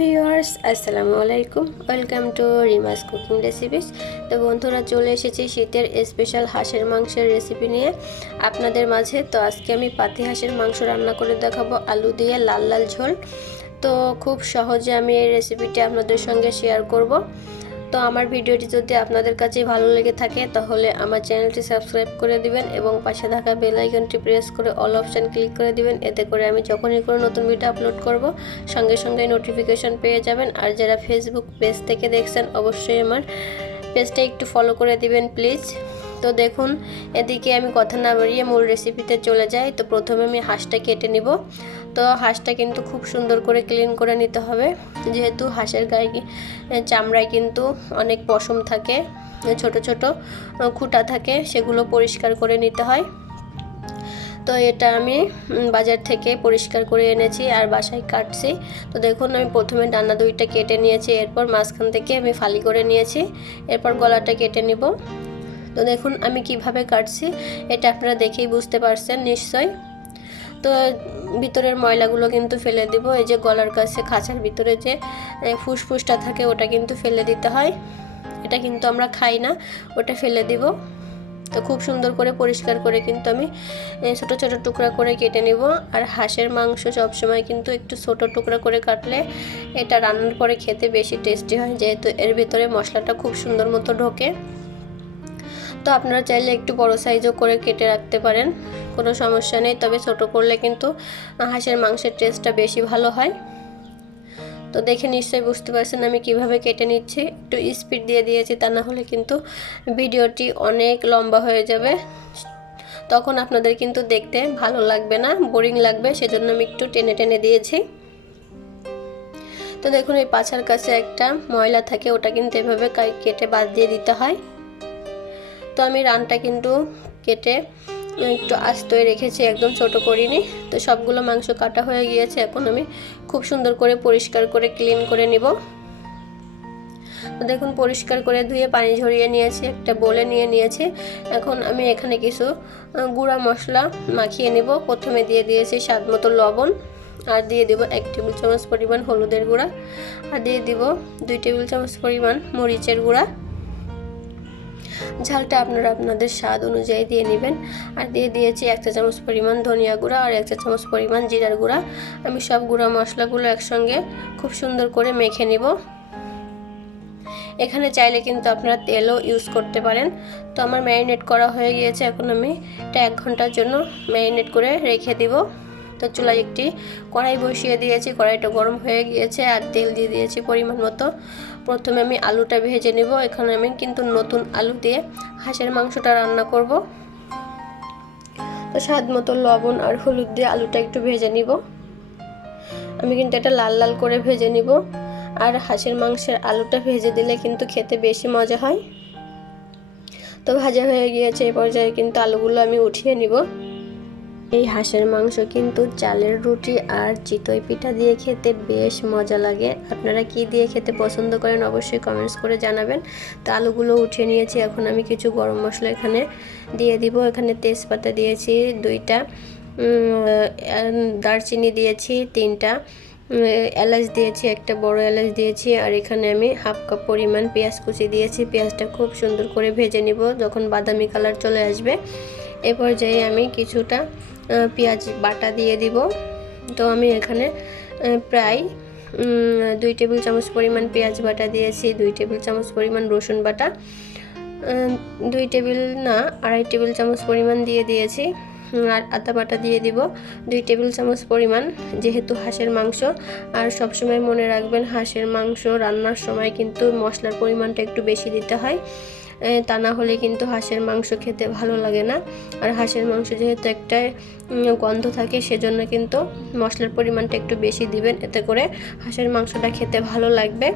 Viewers, আসসালামু আলাইকুম। Welcome to Rimas cooking recipes. তো বন্ধুরা, চলে এসেছি শীতের স্পেশাল হাঁসের মাংসের রেসিপি নিয়ে। আপনাদের মাঝে, তো আজকে আমি পাতি হাঁসের মাংস রান্না করে দেখাবো আলু দিয়ে লাল লাল ঝোল। তো খুব সহজে আমি এই রেসিপিটি আপনাদের সঙ্গে শেয়ার করব। তো আমার ভিডিওটি যদি আপনাদের কাছে ভালো লেগে থাকে, তাহলে আমার চ্যানেলটি সাবস্ক্রাইব করে দিবেন এবং পাশে থাকা বেল আইকনটি প্রেস করে অল অপশান ক্লিক করে দিবেন। এতে করে আমি যখনই কোনো নতুন ভিডিও আপলোড করব, সঙ্গে সঙ্গে নোটিফিকেশন পেয়ে যাবেন। আর যারা ফেসবুক পেজ থেকে দেখছেন, অবশ্যই আমার পেজটা একটু ফলো করে দিবেন প্লিজ তো দেখুন, এদিকে আমি কথা না বাড়িয়ে মূল রেসিপিতে চলে যাই। তো প্রথমে আমি হাঁসটা কেটে নিব। তো হাঁসটা কিন্তু খুব সুন্দর করে ক্লিন করে নিতে হবে। যেহেতু হাঁসের গায়ে চামড়ায় কিন্তু অনেক পশম থাকে, ছোট ছোট খুঁটা থাকে, সেগুলো পরিষ্কার করে নিতে হয়। তো এটা আমি বাজার থেকে পরিষ্কার করে এনেছি আর বাসায় কাটছি। তো দেখুন, আমি প্রথমে ডানা দুইটা কেটে নিয়েছি, এরপর মাঝখান থেকে আমি ফালি করে নিয়েছি। এরপর গলাটা কেটে নিব। তো দেখুন আমি কীভাবে কাটছি, এটা আপনারা দেখেই বুঝতে পারছেন নিশ্চয় তো ভিতরের ময়লাগুলো কিন্তু ফেলে দিব, এই যে গলার কাছে খাঁচার ভিতরে যে ফুসফুসটা থাকে ওটা কিন্তু ফেলে দিতে হয়। এটা কিন্তু আমরা খাই না, ওটা ফেলে দিব। তো খুব সুন্দর করে পরিষ্কার করে কিন্তু আমি ছোট ছোট টুকরা করে কেটে নিব। আর হাঁসের মাংস সবসময় কিন্তু একটু ছোট টুকরা করে কাটলে এটা রান্নার পরে খেতে বেশি টেস্টি হয়, যেহেতু এর ভিতরে মশলাটা খুব সুন্দর মতো ঢোকে। তো আপনারা চাইলে একটু বড় সাইজও করে কেটে রাখতে পারেন, কোনো সমস্যা নেই। তবে ছোট করলে কিন্তু হাঁসের মাংসের টেস্টটা বেশি ভালো হয়। তো দেখে নিশ্চয়ই বুঝতে পারছেন আমি কীভাবে কেটে নিচ্ছি। একটু স্পিড দিয়ে দিয়েছি, তা না হলে কিন্তু ভিডিওটি অনেক লম্বা হয়ে যাবে। তখন আপনাদের কিন্তু দেখতে ভালো লাগবে না বোরিং লাগবে, সেজন্য আমি একটু টেনে টেনে দিয়েছি। তো দেখুন, এই পাছার কাছে একটা ময়লা থাকে, ওটা কিন্তু এভাবে কেটে বাদ দিয়ে দিতে হয়। তো আমি রানটা কিন্তু কেটে একটু আস্তই রেখেছি, একদম ছোট করিনি। তো সবগুলো মাংস কাটা হয়ে গিয়েছে, এখন আমি খুব সুন্দর করে পরিষ্কার করে ক্লিন করে নিব। দেখুন, পরিষ্কার করে ধুয়ে পানি ঝরিয়ে নিয়েছি, একটা বলে নিয়ে নিয়েছি। এখন আমি এখানে কিছু গুঁড়া মশলা মাখিয়ে নিব। প্রথমে দিয়ে দিয়েছি স্বাদ মতো লবণ, আর দিয়ে দিব এক টেবিল চামচ পরিমাণ হলুদের গুঁড়া, আর দিয়ে দিব দুই টেবিল চামচ পরিমাণ মরিচের গুঁড়া। ঝালটা আপনারা আপনাদের স্বাদ অনুযায়ী দিয়ে নেবেন। আর দিয়ে দিয়েছি এক চা চামচ পরিমাণ ধনিয়া গুঁড়া আর এক চা চামচ পরিমাণ জিরার গুঁড়া। আমি সব গুঁড়া মশলাগুলো একসঙ্গে খুব সুন্দর করে মেখে নিব। এখানে চাইলে কিন্তু আপনারা তেলও ইউজ করতে পারেন। তো আমার ম্যারিনেট করা হয়ে গিয়েছে, এখন আমি এটা এক ঘণ্টার জন্য ম্যারিনেট করে রেখে দিব। তো চুলায় একটি কড়াই বসিয়ে দিয়েছি। কড়াইটা গরম হয়ে গিয়েছে আর তেল দিয়ে দিয়েছি পরিমাণ মতো। প্রথমে আমি আলুটা ভেজে নেব। এখানে আমি কিন্তু নতুন আলু দিয়ে হাঁসের মাংসটা রান্না করব। তো স্বাদ মতো লবণ আর হলুদ দিয়ে আলুটা একটু ভেজে নিব। আমি কিন্তু এটা লাল লাল করে ভেজে নিব। আর হাঁসের মাংসের আলুটা ভেজে দিলে কিন্তু খেতে বেশি মজা হয়। তো ভাজা হয়ে গিয়েছে। এই পর্যায়ে কিন্তু আলুগুলো আমি উঠিয়ে নিব। এই হাঁসের মাংস কিন্তু চালের রুটি আর চিতই পিঠা দিয়ে খেতে বেশ মজা লাগে। আপনারা কি দিয়ে খেতে পছন্দ করেন অবশ্যই কমেন্টস করে জানাবেন। তো আলুগুলো উঠিয়ে নিয়েছি, এখন আমি কিছু গরম মশলা এখানে দিয়ে দিব। এখানে তেজপাতা দিয়েছি দুইটা দারচিনি দিয়েছি তিনটা এলাচ দিয়েছি একটা বড় এলাচ দিয়েছি, আর এখানে আমি হাফ কাপ পরিমাণ পেঁয়াজ কুচি দিয়েছি। পেঁয়াজটা খুব সুন্দর করে ভেজে নিব, যখন বাদামি কালার চলে আসবে। এ পর্যায়ে আমি কিছুটা পেঁয়াজ বাটা দিয়ে দিব। তো আমি এখানে প্রায় দুই টেবিল চামচ পরিমাণ পেঁয়াজ বাটা দিয়েছি, দুই টেবিল চামচ পরিমাণ রসুন বাটা দুই টেবিল না, আড়াই টেবিল চামচ পরিমাণ দিয়ে দিয়েছি আর আদা বাটা দিয়ে দিব। দুই টেবিল চামচ পরিমাণ, যেহেতু হাঁসের মাংস, আর সবসময় মনে রাখবেন হাঁসের মাংস রান্নার সময় কিন্তু মশলার পরিমাণটা একটু বেশি দিতে হয়। তা না হলে কিন্তু হাঁসের মাংস খেতে ভালো লাগে না। আর হাঁসের মাংস যেহেতু একটা গন্ধ থাকে, সেজন্য কিন্তু মশলার পরিমাণটা একটু বেশি দিবেন। এতে করে হাঁসের মাংসটা খেতে ভালো লাগবে।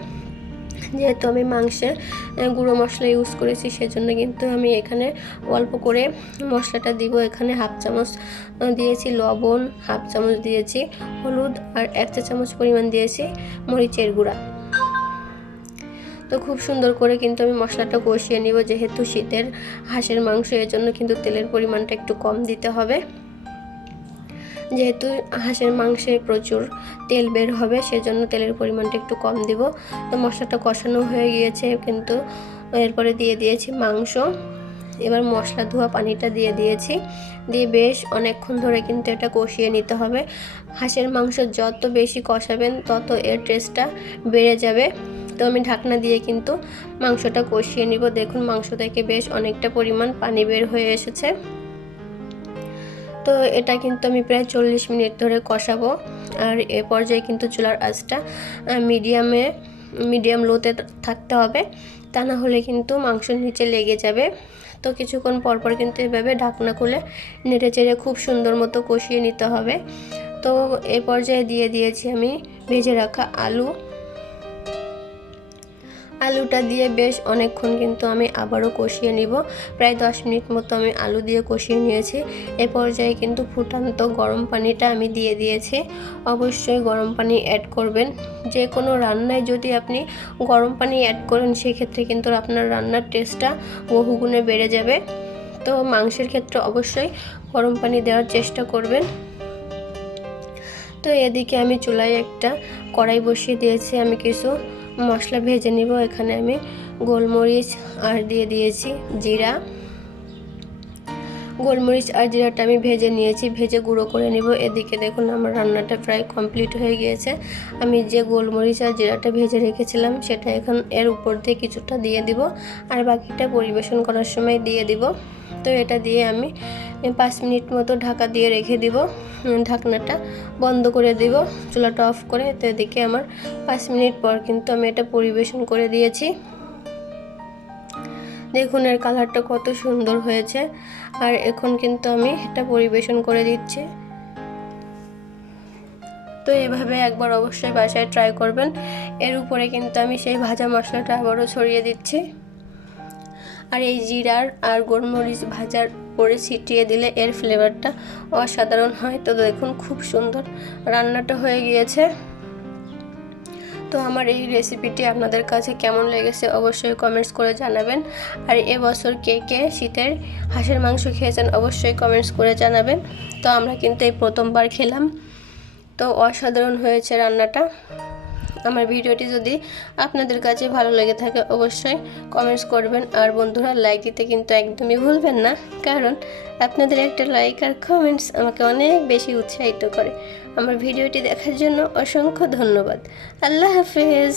যেহেতু আমি মাংসে গুঁড়ো মশলা ইউজ করেছি, সেজন্য কিন্তু আমি এখানে অল্প করে মশলাটা দিব। এখানে হাফ চামচ দিয়েছি লবণ, হাফ চামচ দিয়েছি হলুদ, আর এক চা চামচ পরিমাণ দিয়েছি মরিচের গুঁড়া। তো খুব সুন্দর করে কিন্তু আমি মশলাটা কষিয়ে নিব, যেহেতু শীতের হাঁসের মাংস এর জন্য কিন্তু তেলের পরিমাণটা একটু কম দিতে হবে। যেহেতু হাঁসের মাংসে প্রচুর তেল বের হবে, সেজন্য তেলের পরিমাণটা একটু কম দিব। তো মশলাটা কষানো হয়ে গিয়েছে কিন্তু এরপরে দিয়ে দিয়েছি মাংস। এবার মশলা ধোয়া পানিটা দিয়ে দিয়েছি। দিয়ে বেশ অনেকক্ষণ ধরে কিন্তু এটা কষিয়ে নিতে হবে। হাঁসের মাংস যত বেশি কষাবেন, তত এর টেস্টটা বেড়ে যাবে। তো আমি ঢাকনা দিয়ে কিন্তু মাংসটা কষিয়ে নিব। দেখুন মাংস থেকে বেশ অনেকটা পরিমাণ পানি বের হয়ে এসেছে। তো এটা কিন্তু আমি প্রায় চল্লিশ মিনিট ধরে কষাবো। আর এ পর্যায়ে কিন্তু চুলার আঁচটা মিডিয়ামে, মিডিয়াম লোতে থাকতে হবে। তা না হলে কিন্তু মাংস নিচে লেগে যাবে। তো কিছুক্ষণ পরপর কিন্তু এভাবে ঢাকনা খুলে নেড়ে চেড়ে খুব সুন্দর মতো কষিয়ে নিতে হবে। তো এ পর্যায়ে দিয়ে দিয়েছি আমি ভেজে রাখা আলু। আলুটা দিয়ে বেশ অনেকক্ষণ কিন্তু আমি আবারও কষিয়ে নিব। প্রায় দশ মিনিট মতো আমি আলু দিয়ে কষিয়ে নিয়েছি। এ পর্যায়ে কিন্তু ফুটান্ত গরম পানিটা আমি দিয়ে দিয়েছি। অবশ্যই গরম পানি অ্যাড করবেন। যে কোনো রান্নায় যদি আপনি গরম পানি অ্যাড করেন, সেক্ষেত্রে কিন্তু আপনার রান্নার টেস্টটা বহুগুণে বেড়ে যাবে। তো মাংসের ক্ষেত্রে অবশ্যই গরম পানি দেওয়ার চেষ্টা করবেন। তো এদিকে আমি চুলায় একটা কড়াই বসিয়ে দিয়েছি আমি কিছু। মশলা ভেজে নিব। এখানে আমি গোলমরিচ আর দিয়ে দিয়েছি জিরা। গোলমরিচ আর জিরাটা আমি ভেজে নিয়েছি। ভেজে গুঁড়ো করে নেব। এদিকে দেখুন আমার রান্নাটা প্রায় কমপ্লিট হয়ে গিয়েছে। আমি যে গোলমরিচ আর জিরাটা ভেজে রেখেছিলাম, সেটা এখন এর উপর দিয়ে কিছুটা দিয়ে দিব আর বাকিটা পরিবেশন করার সময় দিয়ে দিব। তো এটা দিয়ে আমি পাঁচ মিনিট মতো ঢাকা দিয়ে রেখে দিব। ঢাকনাটা বন্ধ করে দিব, চুলাটা অফ করে। তো এদিকে আমার পাঁচ মিনিট পর কিন্তু আমি এটা পরিবেশন করে দিয়েছি। দেখুন, এর কালারটা কত সুন্দর হয়েছে। আর এখন কিন্তু আমি এটা পরিবেশন করে দিচ্ছি। তো এভাবে একবার অবশ্যই বাসায় ট্রাই করবেন। এর উপরে কিন্তু আমি সেই ভাজা মশলাটা আবারও ছড়িয়ে দিচ্ছি। আর এই জিরার আর গোলমরিচ ভাজার পরে ছিটিয়ে দিলে এর ফ্লেভারটা অসাধারণ হয়। তো দেখুন, খুব সুন্দর রান্নাটা হয়ে গিয়েছে। তো আমার এই রেসিপিটি আপনাদের কাছে কেমন লেগেছে অবশ্যই কমেন্টস করে জানাবেন। আর এবছর কে কে শীতের হাঁসের মাংস খেয়েছেন অবশ্যই কমেন্টস করে জানাবেন। তো আমরা কিন্তু এই প্রথমবার খেলাম। তো অসাধারণ হয়েছে রান্নাটা। আমার ভিডিওটি যদি আপনাদের কাছে ভালো লেগে থাকে অবশ্যই কমেন্টস করবেন। আর বন্ধুরা লাইক দিতে কিন্তু একদমই ভুলবেন না, কারণ আপনাদের একটা লাইক আর কমেন্টস আমাকে অনেক বেশি উৎসাহিত করে। আমার ভিডিওটি দেখার জন্য অসংখ্য ধন্যবাদ। আল্লাহ হাফেজ।